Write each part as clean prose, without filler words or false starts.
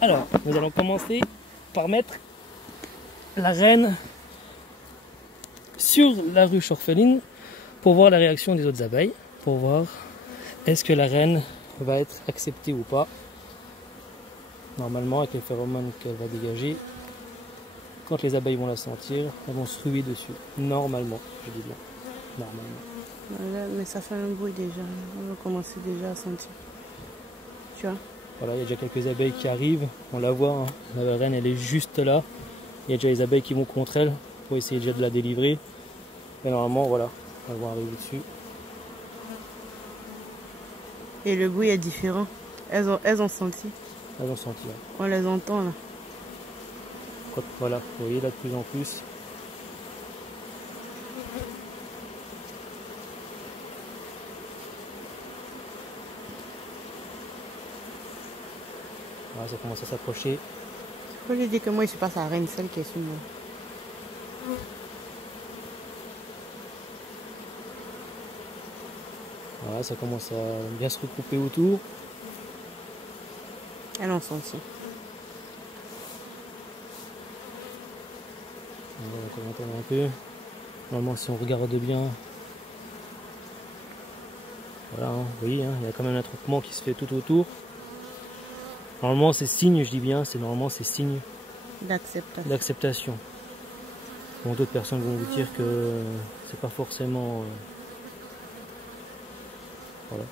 Alors, nous allons commencer par mettre la reine sur la ruche orpheline pour voir la réaction des autres abeilles, pour voir est-ce que la reine va être acceptée ou pas. Normalement, avec les phéromones qu'elle va dégager, quand les abeilles vont la sentir, elles vont se ruer dessus. Normalement, je dis bien. Normalement. Voilà, mais ça fait un bruit déjà. On va commencer déjà à sentir. Tu vois? Voilà, il y a déjà quelques abeilles qui arrivent. On la voit, hein. La reine, elle est juste là. Il y a déjà les abeilles qui vont contre elle pour essayer déjà de la délivrer. Et normalement, voilà, elles vont arriver dessus. Et le bruit est différent. Elles ont senti. Elles ont senti. Là. On les entend là. Voilà, vous voyez là de plus en plus. Voilà, ça commence à s'approcher. Je lui dire que moi je suis pas sa reine, celle qui est sur moi. Voilà, ça commence à bien se regrouper autour. Elles ont senti. On va attendre un peu. Normalement, si on regarde bien, voilà, hein, vous voyez, hein, il y a quand même un attroupement qui se fait tout autour. Normalement, c'est signe, je dis bien, normalement c'est signe d'acceptation. Bon, d'autres personnes vont vous dire que c'est pas forcément, voilà,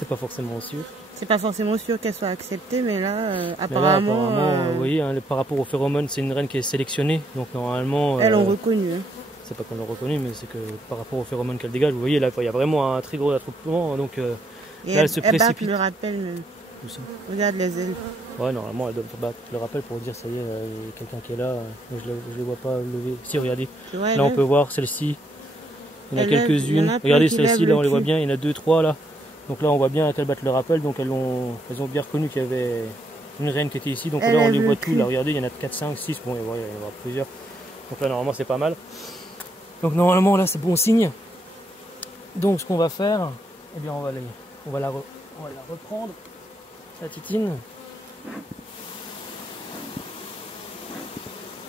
c'est pas forcément sûr. C'est pas forcément sûr qu'elle soit acceptée, mais là, apparemment, vous voyez, hein, par rapport aux phéromones, c'est une reine qui est sélectionnée, donc normalement. Elles l'ont reconnue. Hein. C'est pas qu'on l'a reconnue, mais c'est que par rapport aux phéromones qu'elle dégage, vous voyez, là, il y a vraiment un très gros attroupement, donc là, elle se précipite. Elle bat le rappel même. Où ça ? Regarde les ailes. Ouais, normalement, elle doit battre le rappel pour dire, ça y est, il y a quelqu'un qui est là, je les vois pas lever. Si, regardez, vois, là, on peut voir celle-ci. Il y en a quelques-unes. Regardez celle-ci, là, on les voit bien, il y en a 2, 3 là. Donc là, on voit bien qu'elles battent le rappel, donc elles ont bien reconnu qu'il y avait une reine qui était ici. Donc là, on les voit tous, là, regardez, il y en a 4, 5, 6, bon, il y en a plusieurs. Donc là, normalement, c'est pas mal. Donc normalement, là, c'est bon signe. Donc, ce qu'on va faire, eh bien, on va la reprendre, la titine.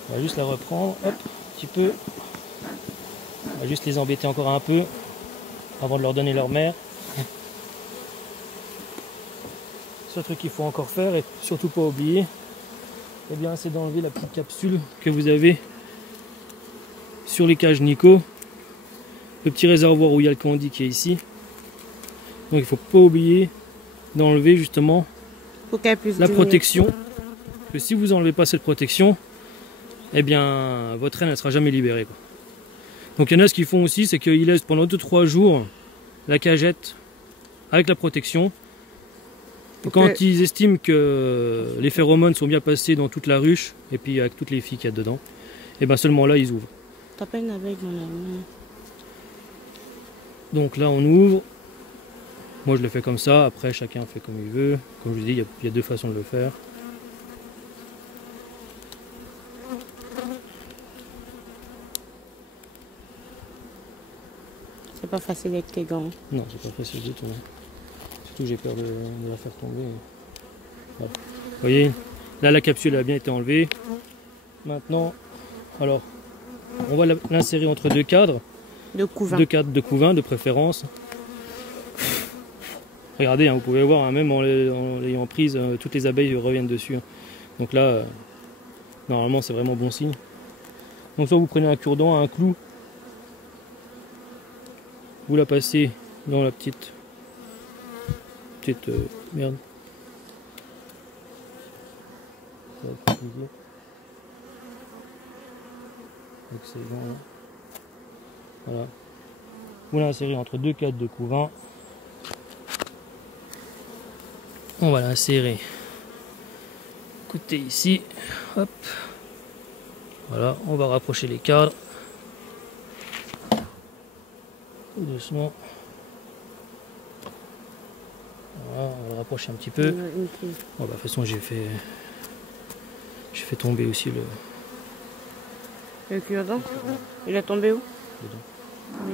On va juste la reprendre, hop, un petit peu. On va juste les embêter encore un peu avant de leur donner leur mère. Ce truc qu'il faut encore faire et surtout pas oublier, eh bien, c'est d'enlever la petite capsule que vous avez sur les cages Nico, le petit réservoir où il y a le candy qui est ici. Donc il faut pas oublier d'enlever justement la protection. Parce que si vous enlevez pas cette protection, eh bien votre reine elle sera jamais libérée, quoi. Donc il y en a ce qu'ils font aussi, c'est qu'ils laissent pendant 2-3 jours la cagette avec la protection. Et quand ils estiment que les phéromones sont bien passés dans toute la ruche, et puis avec toutes les filles qu'il y a dedans, et bien seulement là ils ouvrent. T'as pas une abeille, mon ami. Donc là on ouvre. Moi je le fais comme ça, après chacun fait comme il veut. Comme je vous dis, il y a 2 façons de le faire. C'est pas facile avec tes gants. Non, c'est pas facile du tout. Surtout j'ai peur de la faire tomber. Voilà. Vous voyez, là la capsule a bien été enlevée. Maintenant, alors, on va l'insérer entre 2 cadres. 2 couvains. 2 cadres de couvains de préférence. Regardez, hein, vous pouvez voir, hein, même en l'ayant prise, toutes les abeilles reviennent dessus. Hein. Donc là, normalement c'est vraiment bon signe. Donc soit vous prenez un cure-dent, un clou, vous la passez dans la petite merde. Voilà. Vous l'insérez entre 2 cadres de couvain. On va l'insérer côté ici. Hop. Voilà, on va rapprocher les cadres. Tout doucement. Voilà, on va le rapprocher un petit peu. Bon, bah, de toute façon, j'ai fait tomber aussi le cure-dent. Il est tombé où? Dedans. Oui.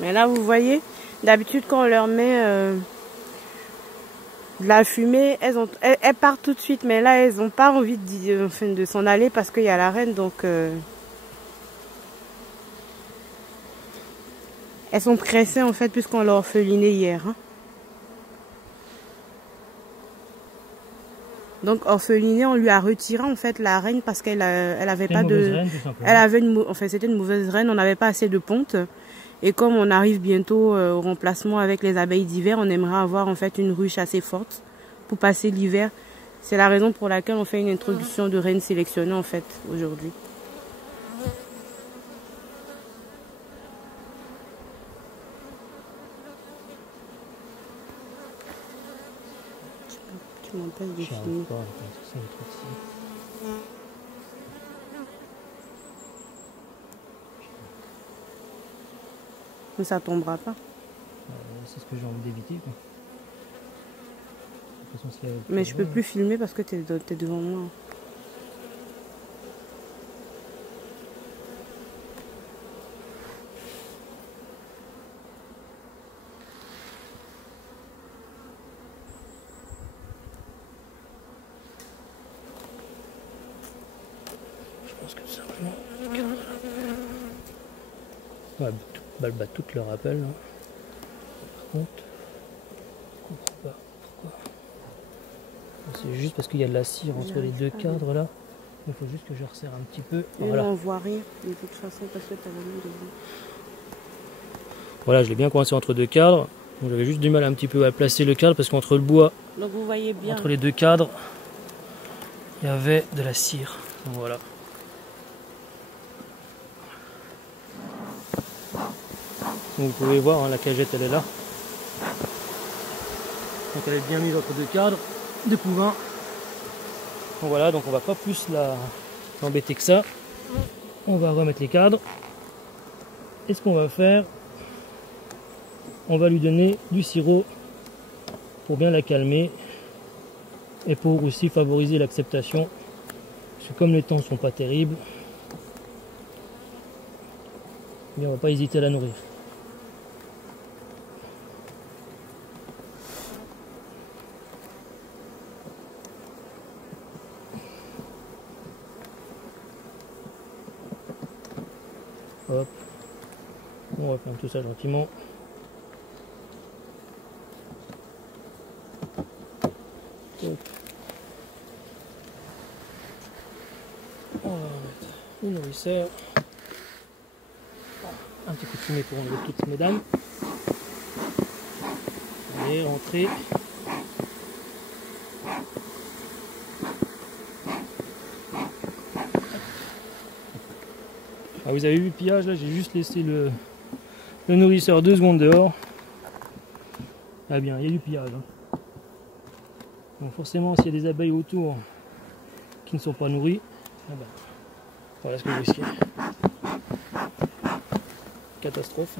Mais là, vous voyez, D'habitude, quand on leur met de la fumée, elles partent tout de suite. Mais là, elles n'ont pas envie de s'en aller parce qu'il y a la reine. Donc, elles sont pressées en fait puisqu'on l'a orphelinée hier. Hein. Donc orphelinée, on lui a retiré en fait la reine parce qu'elle avait pas de, elle avait enfin c'était une mauvaise reine, on n'avait pas assez de ponte. Et comme on arrive bientôt au remplacement avec les abeilles d'hiver, on aimerait avoir en fait une ruche assez forte pour passer l'hiver. C'est la raison pour laquelle on fait une introduction de reines sélectionnées en fait aujourd'hui. Tu m'empêches de filmer. Mais ça tombera pas. C'est ce que j'ai envie d'éviter. Mais je peux plus filmer parce que tu es devant moi. Je pense que tout simplement. Ouais, elles battent toutes leur appel. Hein. Par contre, je comprends pas pourquoi. C'est juste parce qu'il y a de la cire entre les deux cadres là. Il faut juste que je resserre un petit peu. Voilà. On voit rien de toute façon parce que tu as la main devant. Voilà, je l'ai bien coincé entre deux cadres. J'avais juste du mal un petit peu à placer le cadre parce qu'entre le bois, donc vous voyez bien, entre les deux cadres, il y avait de la cire. Donc voilà. Donc vous pouvez voir, hein, la cagette elle est là. Donc elle est bien mise entre deux cadres de couvain. Donc voilà, donc on va pas plus l'embêter que ça. On va remettre les cadres. Et ce qu'on va faire, on va lui donner du sirop pour bien la calmer et pour aussi favoriser l'acceptation. Parce que comme les temps sont pas terribles, on va pas hésiter à la nourrir. Hop, on referme tout ça gentiment. Hop. On va remettre le nourrisseur. Un petit coup de fumée pour enlever toutes ces mesdames. Allez, rentrez. Ah, vous avez vu le pillage là, j'ai juste laissé le nourrisseur 2 secondes dehors. Ah bien, il y a du pillage. Hein. Donc forcément, s'il y a des abeilles autour qui ne sont pas nourries, ah ben, voilà ce que vous risquez. Catastrophe.